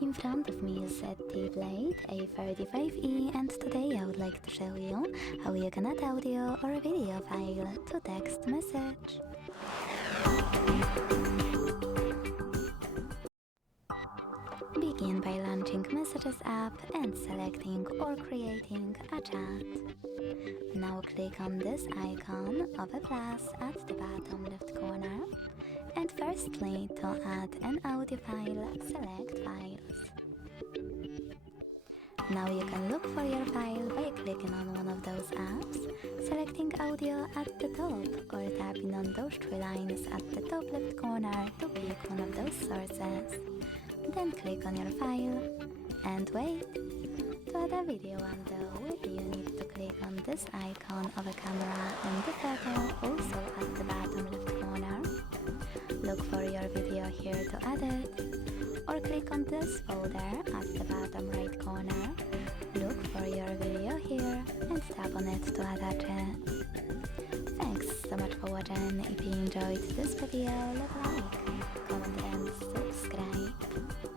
In front of me is ZTE Blade A35e, and today I would like to show you how you can add audio or a video file to text message. Begin by launching Messages app and selecting or creating a chat. Now click on this icon of a plus at the bottom left corner, and firstly, to add an audio file, select Files. Now you can look for your file by clicking on one of those apps, selecting audio at the top, or tapping on those three lines at the top left corner to pick one of those sources. Then click on your file and wait. To add a video window, you need to click on this icon of a camera and the photo also at the bottom left corner. Look for your video here to add it, or click on this folder at the bottom right corner. Look for your video here and tap on it to attach it. Thanks so much for watching. If you enjoyed this video, leave a like, comment and subscribe.